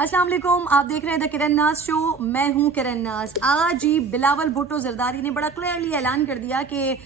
अस्सलाम वालेकुम, आप देख रहे हैं द किरण नाज शो। मैं हूं किरण नाज। आज ही बिलावल भुट्टो जरदारी ने बड़ा क्लियरली ऐलान कर दिया कि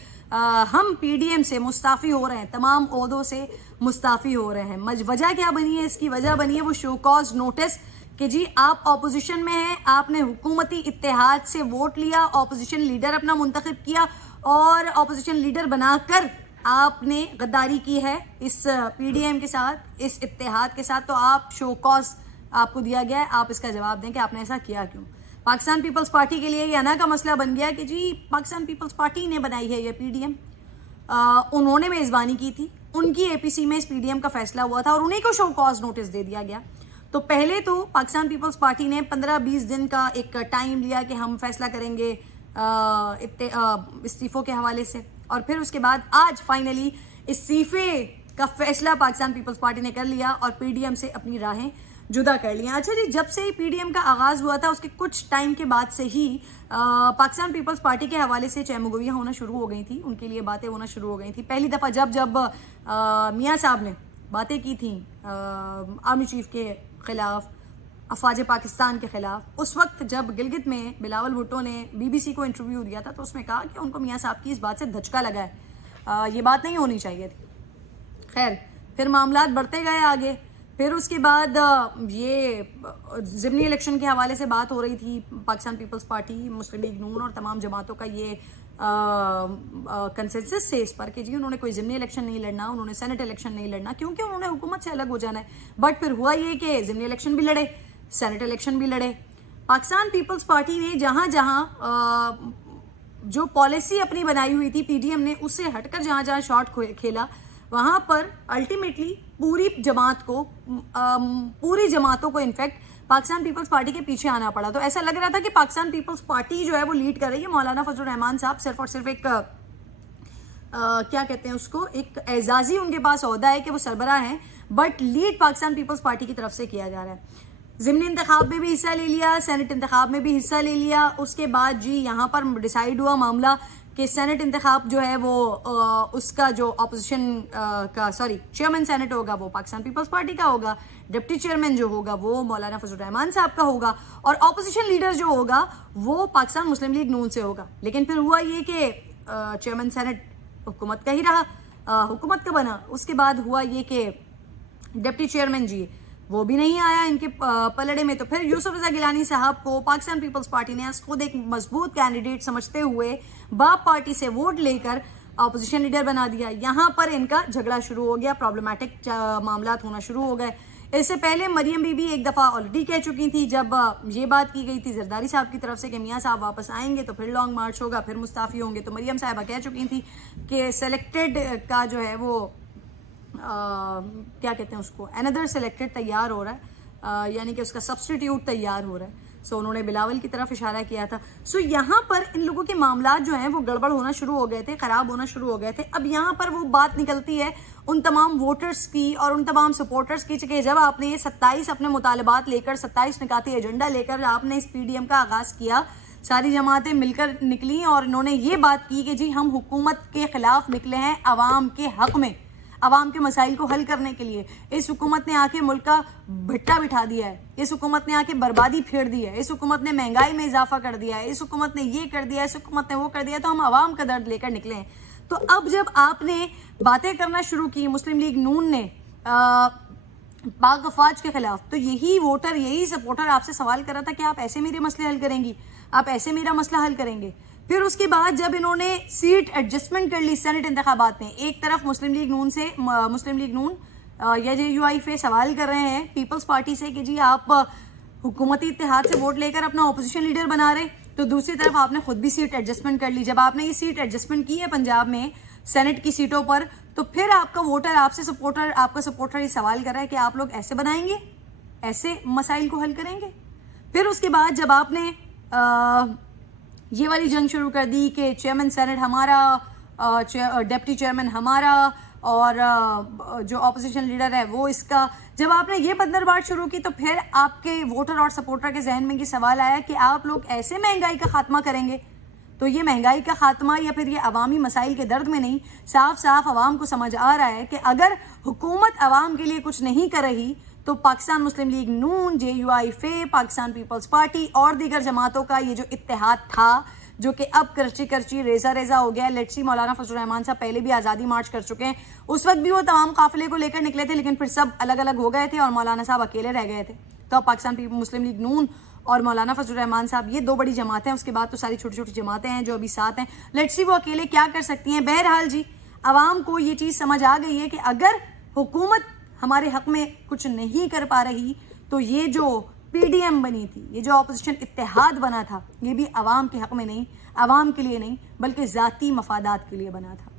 हम पीडीएम से मुस्ताफ़ी हो रहे हैं, तमाम ओहदों से मुस्ताफ़ी हो रहे हैं। वजह क्या बनी है? इसकी वजह बनी है वो शो कॉज नोटिस कि जी आप अपोजिशन में हैं, आपने हुकूमती इत्तेहाद से वोट लिया, अपोजिशन लीडर अपना मुंतखब किया और अपोजिशन लीडर बनाकर आपने गद्दारी की है इस पीडीएम के साथ, इस इत्तेहाद के साथ। तो आप शो कॉज आपको दिया गया है, आप इसका जवाब दें कि आपने ऐसा किया क्यों। पाकिस्तान पीपल्स पार्टी के लिए ये अना का मसला बन गया कि जी पाकिस्तान पीपल्स पार्टी ने बनाई है ये पीडीएम, उन्होंने मेज़बानी की थी, उनकी एपीसी में इस पीडीएम का फैसला हुआ था और उन्हीं को शो कॉज नोटिस दे दिया गया। तो पहले तो पाकिस्तान पीपल्स पार्टी ने 15-20 दिन का एक टाइम लिया कि हम फैसला करेंगे इस्तीफ़ों के हवाले से, और फिर उसके बाद आज फाइनली इस्तीफ़े का फैसला पाकिस्तान पीपल्स पार्टी ने कर लिया और पीडीएम से अपनी राहें जुदा कर लिया। अच्छा जी, जब से पीडीएम का आगाज़ हुआ था उसके कुछ टाइम के बाद से ही पाकिस्तान पीपल्स पार्टी के हवाले से चहमगोइयाँ होना शुरू हो गई थी, उनके लिए बातें होना शुरू हो गई थी। पहली दफ़ा जब मियाँ साहब ने बातें की थी आर्मी चीफ के ख़िलाफ़, अफवाज पाकिस्तान के ख़िलाफ़, उस वक्त जब गिलगित में बिलावल भुट्टो ने बीबीसी को इंटरव्यू दिया था तो उसमें कहा कि उनको मियाँ साहब की इस बात से धचका लगा है, ये बात नहीं होनी चाहिए थी। खैर, फिर मामलात बढ़ते गए आगे। फिर उसके बाद ये ज़िमनी इलेक्शन के हवाले से बात हो रही थी। पाकिस्तान पीपल्स पार्टी, मुस्लिम लीग नून और तमाम जमातों का ये कंसेंसस है इस पर कि जी उन्होंने कोई ज़िमनी इलेक्शन नहीं लड़ना, उन्होंने सेनेट इलेक्शन नहीं लड़ना, क्योंकि उन्होंने हुकूमत से अलग हो जाना है। बट फिर हुआ ये कि ज़िमनी इलेक्शन भी लड़े, सेनेट इलेक्शन भी लड़े। पाकिस्तान पीपल्स पार्टी ने जहाँ जहाँ जो पॉलिसी अपनी बनाई हुई थी पीडीएम ने, उससे हटकर जहाँ जहाँ शॉट खेला, वहाँ पर अल्टीमेटली पूरी जमातों को इनफैक्ट पाकिस्तान पीपल्स पार्टी के पीछे आना पड़ा। तो ऐसा लग रहा था कि पाकिस्तान पीपल्स पार्टी जो है वो लीड कर रही है। मौलाना फजलुर रहमान साहब सिर्फ और सिर्फ एक क्या कहते हैं उसको, एक एजाजी उनके पास ओहदा है कि वो सरबराह हैं, बट लीड पाकिस्तान पीपल्स पार्टी की तरफ से किया जा रहा है। ज़िमनी इंतखाब में भी हिस्सा ले लिया, सेनेट इंतखाब में भी हिस्सा ले लिया। उसके बाद जी यहाँ पर डिसाइड हुआ मामला कि सेनेट इंतखाब जो है वो उसका जो अपोजिशन का चेयरमैन सेनेट होगा वो पाकिस्तान पीपल्स पार्टी का होगा, डिप्टी चेयरमैन जो होगा वो मौलाना फजलुर रहमान साहब का होगा, और अपोजिशन लीडर जो होगा वो पाकिस्तान मुस्लिम लीग नून से होगा। लेकिन फिर हुआ ये कि चेयरमैन सेनेट हुकूमत का ही रहा, हुकूमत का बना। उसके बाद हुआ ये कि डिप्टी चेयरमैन जी वो भी नहीं आया इनके पलड़े में। तो फिर यूसुफ रज़ा गिलानी साहब को पाकिस्तान पीपल्स पार्टी ने खुद एक मजबूत कैंडिडेट समझते हुए बाप पार्टी से वोट लेकर अपोजिशन लीडर बना दिया। यहाँ पर इनका झगड़ा शुरू हो गया, प्रॉब्लमैटिक मामलात होना शुरू हो गए। इससे पहले मरियम बीबी एक दफ़ा ऑलरेडी कह चुकी थी, जब ये बात की गई थी जरदारी साहब की तरफ से कि मियाँ साहब वापस आएंगे तो फिर लॉन्ग मार्च होगा, फिर मुस्ताफ़ी होंगे, तो मरियम साहबा कह चुकी थी कि सेलेक्टेड का जो है वो क्या कहते हैं उसको, अनदर सेलेक्टेड तैयार हो रहा है, यानी कि उसका सब्सटीट्यूट तैयार हो रहा है। सो उन्होंने बिलावल की तरफ इशारा किया था। सो यहाँ पर इन लोगों के मामलात जो हैं वो गड़बड़ होना शुरू हो गए थे, ख़राब होना शुरू हो गए थे। अब यहाँ पर वो बात निकलती है उन तमाम वोटर्स की और उन तमाम सपोर्टर्स की कि जब आपने ये 27 अपने मुतालबात लेकर, 27 निकाती एजेंडा लेकर आपने इस पीडीएम का आगाज़ किया, सारी जमातें मिलकर निकली और इन्होंने ये बात की कि जी हम हुकूमत के ख़िलाफ़ निकले हैं अवाम के हक़ में, अवाम के मसाइल को हल करने के लिए। इस हुकूमत ने आके मुल्क का भट्टा बिठा दिया है, इस हुकूमत ने आके बर्बादी फेर दी है, इस हुकूमत ने महंगाई में इजाफा कर दिया है, इस हुकूमत ने ये कर दिया, इस हुकूमत ने वो कर दिया। तो हम अवाम का दर्द लेकर निकले हैं। तो अब जब आपने बातें करना शुरू की मुस्लिम लीग नून ने पाक अफवाज के खिलाफ, तो यही वोटर, यही सपोर्टर आपसे सवाल कर रहा था कि आप ऐसे मेरे मसले हल करेंगी, आप ऐसे मेरा मसला हल करेंगे। फिर उसके बाद जब इन्होंने सीट एडजस्टमेंट कर ली सेनेट इंतखाबात में, एक तरफ मुस्लिम लीग नून या JUI पे सवाल कर रहे हैं पीपल्स पार्टी से कि जी आप हुकूमती इत्तेहाद से वोट लेकर अपना अपोजिशन लीडर बना रहे, तो दूसरी तरफ आपने खुद भी सीट एडजस्टमेंट कर ली। जब आपने ये सीट एडजस्टमेंट की है पंजाब में सेनेट की सीटों पर, तो फिर आपका वोटर, आपका सपोर्टर ये सवाल कर रहा है कि आप लोग ऐसे बनाएंगे, ऐसे मसाइल को हल करेंगे। फिर उसके बाद जब आपने ये वाली जंग शुरू कर दी कि चेयरमैन सेनेट हमारा, डिप्टी चेयरमैन हमारा और जो अपोजिशन लीडर है वो इसका, जब आपने ये बंदरबाट शुरू की तो फिर आपके वोटर और सपोर्टर के जहन में ये सवाल आया कि आप लोग ऐसे महंगाई का खात्मा करेंगे। तो ये महंगाई का खात्मा या फिर ये अवामी मसाइल के दर्द में नहीं, साफ साफ अवाम को समझ आ रहा है कि अगर हुकूमत अवाम के लिए कुछ नहीं कर रही تو پاکستان مسلم لیگ نون، JUIF، پاکستان پیپلز پارٹی اور دیگر جماعتوں کا یہ جو اتحاد تھا جو کہ اب کرچی ریزہ ہو گیا ہے. لیٹس سی مولانا فضل الرحمان صاحب پہلے بھی آزادی مارچ کر چکے ہیں, اس وقت بھی وہ تمام قافلے کو لے کر نکلے تھے لیکن پھر سب الگ الگ ہو گئے تھے اور مولانا صاحب اکیلے رہ گئے تھے. تو اب پاکستان مسلم لیگ نون اور مولانا فضل الرحمان صاحب یہ دو بڑی جماعتیں ہیں, اس کے بعد تو ساری چھوٹی چھوٹی جماعتیں ہیں جو ابھی ساتھ ہیں. لیٹس سی وہ اکیلے کیا کر سکتی ہیں. بہرحال جی عوام کو یہ چیز سمجھ آ گئی ہے کہ اگر حکومت ہمارے حق میں کچھ نہیں کر پا رہی تو یہ جو PDM بنی تھی, یہ جو اپوزیشن اتحاد بنا تھا, یہ بھی عوام کے حق میں نہیں, عوام کے لیے نہیں بلکہ ذاتی مفادات کے لیے بنا تھا.